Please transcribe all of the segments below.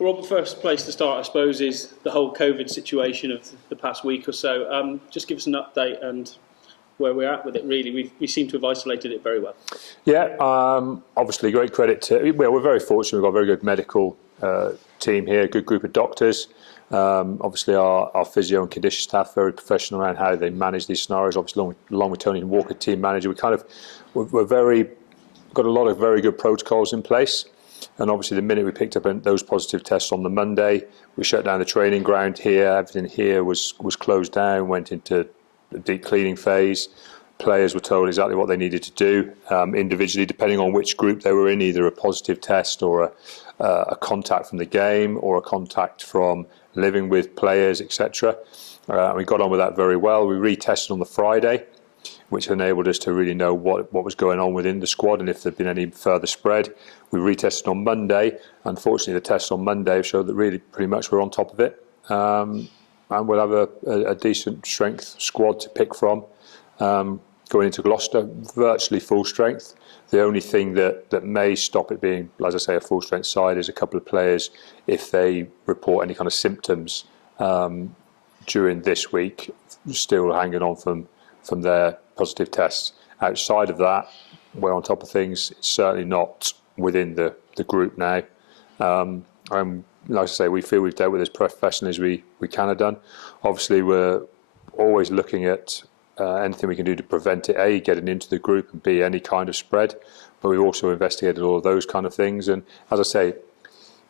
Well, the first place to start, I suppose, is the whole COVID situation of the past week or so. Just give us an update and where we're at with it, really. We seem to have isolated it very well. Yeah, obviously great credit to, well, we're very fortunate. We've got a very good medical team here, a good group of doctors. Obviously our physio and condition staff, very professional around how they manage these scenarios. Obviously along with Tony and Walker, team manager, we're got a lot of very good protocols in place. And obviously the minute we picked up those positive tests on the Monday, we shut down the training ground here. Everything here was closed down, went into the deep cleaning phase. Players were told exactly what they needed to do individually, depending on which group they were in, either a positive test or a contact from the game or a contact from living with players, etc. We got on with that very well. We retested on the Friday, which enabled us to really know what was going on within the squad and if there'd been any further spread. We retested on Monday. Unfortunately, the tests on Monday showed that really pretty much we're on top of it. And we'll have a decent strength squad to pick from. Going into Gloucester, virtually full strength. The only thing that may stop it being, as I say, a full strength side is a couple of players, if they report any kind of symptoms during this week, still hanging on from their positive tests. Outside of that, we're on top of things. It's certainly not within the group now. Like I say, we feel we've dealt with this professionally as we can have done. Obviously, we're always looking at anything we can do to prevent it, A, getting into the group, and B, any kind of spread. But we've also investigated all of those kind of things. And as I say,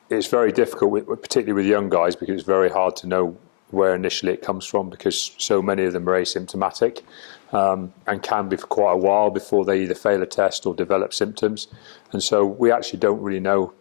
it's very difficult, particularly with young guys, because it's very hard to know where initially it comes from, because so many of them are asymptomatic and can be for quite a while before they either fail a test or develop symptoms. And so we actually don't really know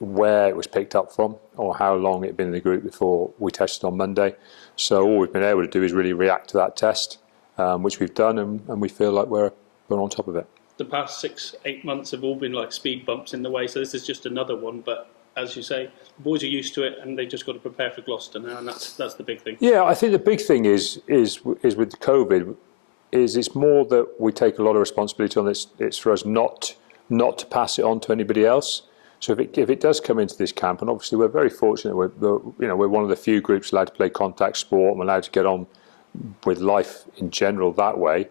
where it was picked up from or how long it had been in the group before we tested on Monday. So all we've been able to do is really react to that test, which we've done, and we feel like we're on top of it. The past 6-8 months have all been like speed bumps in the way, so this is just another one. But as you say, the boys are used to it, and they've just got to prepare for Gloucester now, and that's the big thing. Yeah, I think the big thing is with COVID, is it's more that we take a lot of responsibility on this. It's for us not to pass it on to anybody else. So if it does come into this camp, and obviously we're very fortunate, we're one of the few groups allowed to play contact sport and allowed to get on with life in general that way,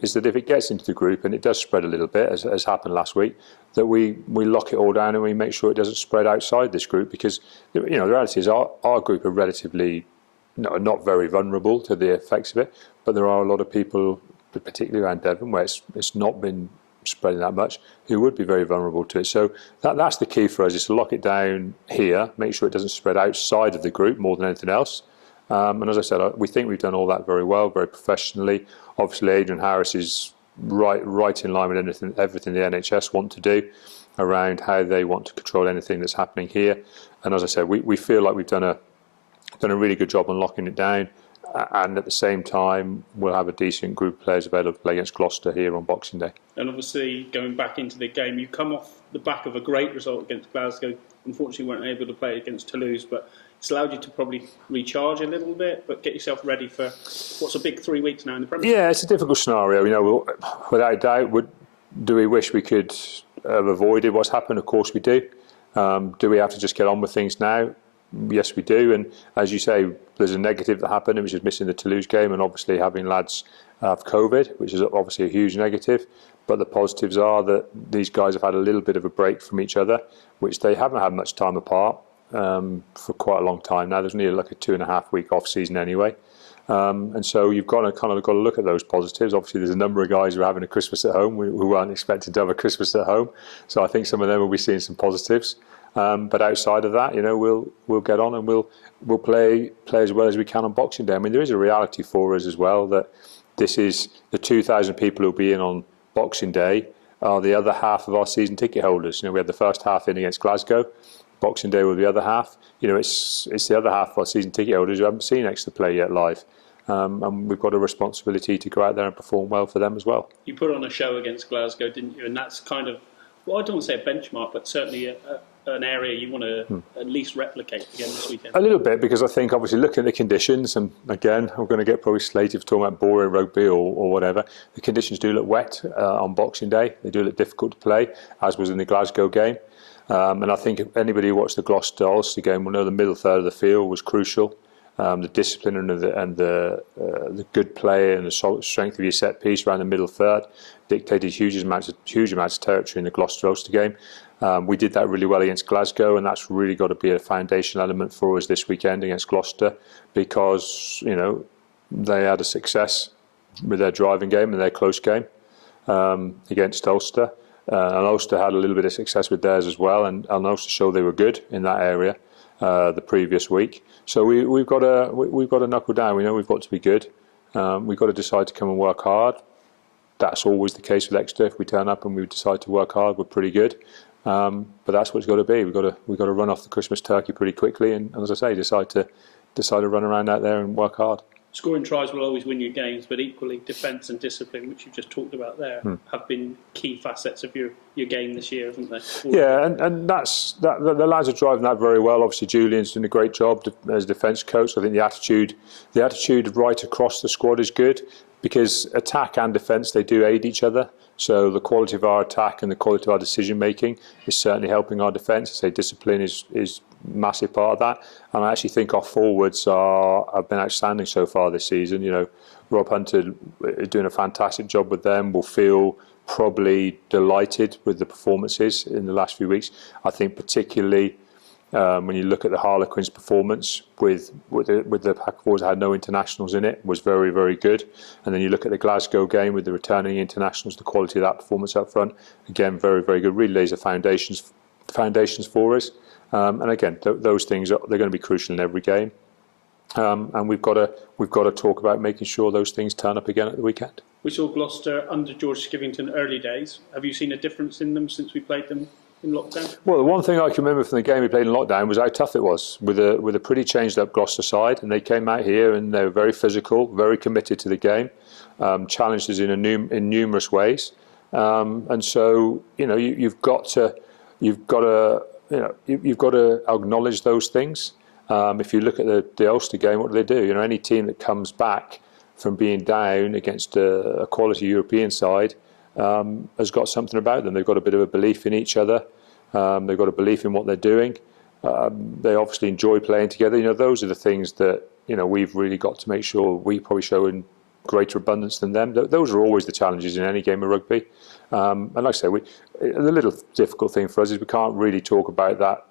is that if it gets into the group and it does spread a little bit, as happened last week, that we lock it all down and we make sure it doesn't spread outside this group, because the reality is our group are relatively not very vulnerable to the effects of it, but there are a lot of people, particularly around Devon, where it's not been spreading that much, who would be very vulnerable to it. So that's the key for us, is to lock it down here, make sure it doesn't spread outside of the group more than anything else. And as I said, we think we've done all that very well, very professionally. Obviously, Adrian Harris is right in line with everything the NHS want to do around how they want to control anything that's happening here. And as I said, we feel like we've done a really good job on locking it down. And at the same time, we'll have a decent group of players available to play against Gloucester here on Boxing Day. And obviously, going back into the game, you come off the back of a great result against Glasgow. Unfortunately, weren't able to play against Toulouse, but it's allowed you to probably recharge a little bit, but get yourself ready for what's a big 3 weeks now in the Premiership. Yeah, it's a difficult scenario. Without a doubt, do we wish we could have avoided what's happened? Of course we do. Do we have to just get on with things now? Yes, we do. And as you say, there's a negative that happened. It was just missing the Toulouse game, and obviously having lads have COVID, which is obviously a huge negative. But the positives are that these guys have had a little bit of a break from each other, which they haven't had much time apart for quite a long time now. There's nearly like a 2.5 week off season anyway. And so you've got to look at those positives. Obviously, there's a number of guys who are having a Christmas at home who weren't expected to have a Christmas at home. So I think some of them will be seeing some positives. But outside of that, we'll get on and we'll play as well as we can on Boxing Day. I mean, there is a reality for us as well that this is the 2,000 people who'll be in on Boxing Day are the other half of our season ticket holders. We had the first half in against Glasgow. Boxing Day will be the other half. It's the other half of our season ticket holders who haven't seen Exeter play yet live. And we've got a responsibility to go out there and perform well for them as well. You put on a show against Glasgow, didn't you? And that's kind of, well, I don't want to say a benchmark, but certainly an area you want to at least replicate again this weekend. A little bit, because I think obviously looking at the conditions, and again, we're going to get probably slated for talking about boring rugby or whatever, the conditions do look wet on Boxing Day. They do look difficult to play, as was in the Glasgow game. And I think if anybody who watched the Gloucester Ulster game will know the middle third of the field was crucial. The discipline and the good play and the strength of your set piece around the middle third dictated huge amounts of territory in the Gloucester Ulster game. We did that really well against Glasgow, and that's really got to be a foundational element for us this weekend against Gloucester, because they had a success with their driving game and their close game against Ulster, and Ulster had a little bit of success with theirs as well, and Ulster showed they were good in that area the previous week. So we've got to knuckle down. We know we've got to be good. We've got to decide to come and work hard. That's always the case with Exeter. If we turn up and we decide to work hard, we're pretty good. But that's what it's got to be. We've got to run off the Christmas turkey pretty quickly, and as I say, decide to run around out there and work hard. Scoring tries will always win your games, but equally defence and discipline, which you just talked about there, have been key facets of your game this year, haven't they? Yeah, and that's the lads are driving that very well. Obviously, Julian's doing a great job as defence coach. I think the attitude right across the squad is good, because attack and defence, they do aid each other. So the quality of our attack and the quality of our decision making is certainly helping our defence. I say discipline is a massive part of that, and I actually think our forwards have been outstanding so far this season. Rob Hunter is doing a fantastic job with them. We'll feel probably delighted with the performances in the last few weeks. I think particularly when you look at the Harlequins' performance with the pack forwards that had no internationals in it, was very, very good. And then you look at the Glasgow game with the returning internationals, the quality of that performance up front, again, very, very good. Really lays the foundations for us. And again, those things they're going to be crucial in every game. And we've got to talk about making sure those things turn up again at the weekend. We saw Gloucester under George Skivington early days. Have you seen a difference in them since we played them in lockdown? Well, the one thing I can remember from the game we played in lockdown was how tough it was with a pretty changed up Gloucester side, and they came out here and they were very physical, very committed to the game, challenged us in numerous ways, and so you've got to acknowledge those things. If you look at the Ulster game, what do? Any team that comes back from being down against a quality European side has got something about them. They've got a bit of a belief in each other. They've got a belief in what they're doing. They obviously enjoy playing together. Those are the things that we've really got to make sure we probably show in greater abundance than them. Those are always the challenges in any game of rugby. And like I say, the little difficult thing for us is we can't really talk about that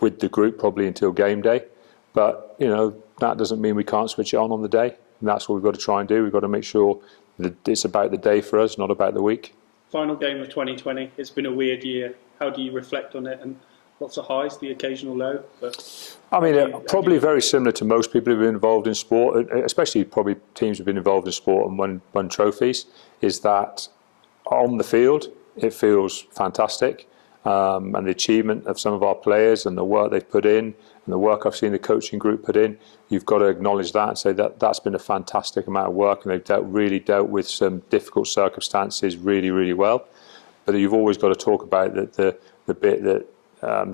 with the group probably until game day. But that doesn't mean we can't switch it on the day. And that's what we've got to try and do. We've got to make sure that it's about the day for us, not about the week. Final game of 2020. It's been a weird year. How do you reflect on it? And lots of highs, the occasional low. But probably very similar to most people who've been involved in sport, especially probably teams who've been involved in sport and won trophies, is that on the field it feels fantastic. And the achievement of some of our players and the work they've put in and the work I've seen the coaching group put in, you've got to acknowledge that and say that's been a fantastic amount of work, and they've really dealt with some difficult circumstances really, really well. But you've always got to talk about that the bit that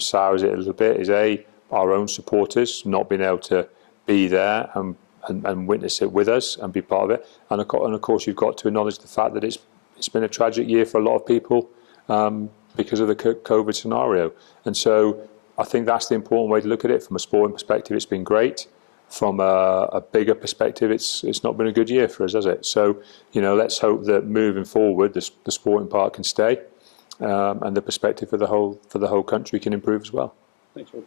sours it a little bit is our own supporters not being able to be there and witness it with us and be part of it. And of course, you've got to acknowledge the fact that it's been a tragic year for a lot of people because of the COVID scenario. And so I think that's the important way to look at it. From a sporting perspective, it's been great. From a bigger perspective, it's not been a good year for us, has it? So, let's hope that moving forward, the sporting part can stay, and the perspective for the whole country can improve as well. Thanks, Rob.